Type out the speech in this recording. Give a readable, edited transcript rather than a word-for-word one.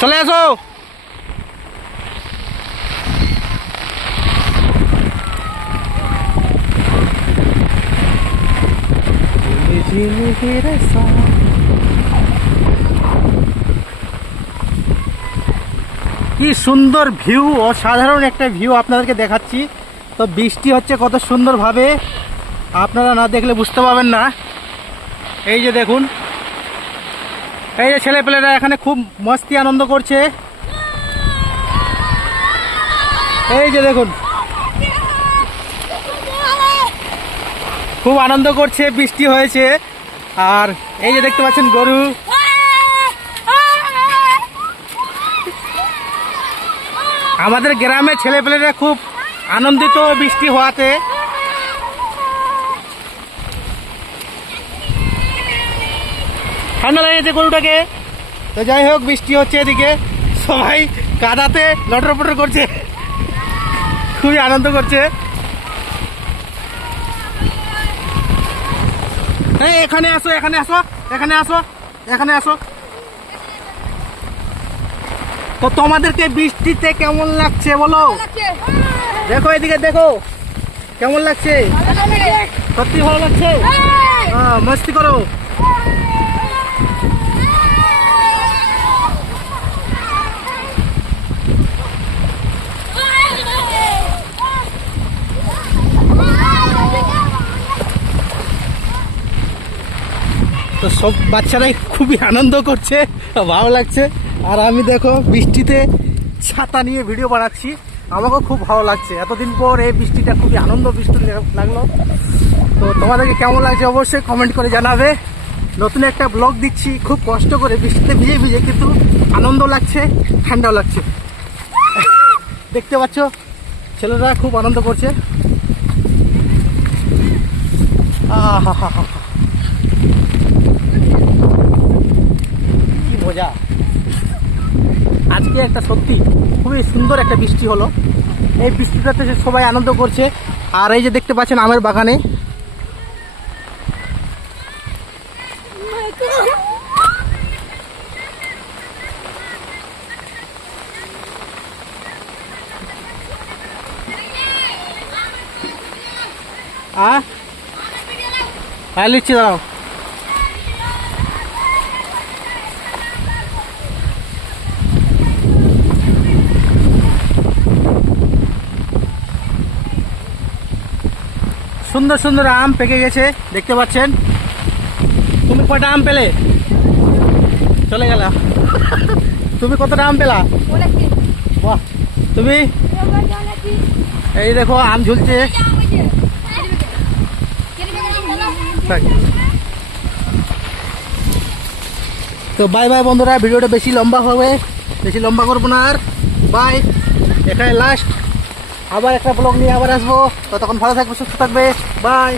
চলে আসো। কি সুন্দর ভিউ, অসাধারণ একটা ভিউ আপনাদেরকে দেখাচ্ছি। তো বৃষ্টি হচ্ছে কত সুন্দরভাবে, আপনারা না দেখলে বুঝতে পারবেন না। এই যে দেখুন, এই যে ছেলেপেলেরা এখানে খুব মস্তি আনন্দ করছে। এই যে দেখুন, খুব আনন্দ করছে, বৃষ্টি হয়েছে। আর এই যে দেখতে পাচ্ছেন গরু। আমাদের গ্রামের ছেলেপেলেরা খুব আনন্দিত বৃষ্টি হওয়াতে। ঠান্ডা লেগেছে গরুটাকে। তো যাই হোক, বৃষ্টি হচ্ছে এদিকে, সবাই কাদাতে লটর পটর করছে, খুবই আনন্দ করছে। এই এখানে আসো, এখানে আসো, এখানে আসো, এখানে আসো। তো তোমাদেরকে বৃষ্টিতে কেমন লাগছে বলো? দেখো এদিকে, দেখো কেমন লাগছে। সত্যি ভালো লাগছে। হ্যাঁ, মস্তি করো। তো সব বাচ্চারাই খুবই আনন্দ করছে, ভালো লাগছে। আর আমি দেখো বৃষ্টিতে ছাতা নিয়ে ভিডিও বানাচ্ছি, আমাকেও খুব ভালো লাগছে। এতদিন পর এই বৃষ্টিটা খুবই আনন্দ বৃষ্টি লাগলো। তো তোমাদেরকে কেমন লাগছে অবশ্যই কমেন্ট করে জানাবে। নতুন একটা ব্লগ দিচ্ছি, খুব কষ্ট করে বৃষ্টিতে ভিজে ভিজে, কিন্তু আনন্দ লাগছে, ঠান্ডাও লাগছে। দেখতে পাচ্ছ ছেলেরা খুব আনন্দ করছে। আহা, কি মজা। আজকে একটা সত্যি খুবই সুন্দর একটা বৃষ্টি হলো। এই বৃষ্টিটাতে সবাই আনন্দ করছে। আর এই যে দেখতে পাচ্ছেন আমের বাগানে লিচি, দাঁড়াও। সুন্দর সুন্দর আম পেকে গেছে, দেখতে পাচ্ছেন। তুমি কটা আম পেলে? চলে গেল। তুমি কতটা আম পেলা? বাহ। তুমি? এই দেখো আম ঝুলছে। তো বাই বাই বন্ধুরা, ভিডিওটা বেশি লম্বা হবে, বেশি লম্বা করবো না আর। বাই, এখানে লাস্ট। আবার একটা ব্লগ নিয়ে আবার আসবো। ততক্ষণ ভালো থাকবে, সুস্থ থাকবে। বাই।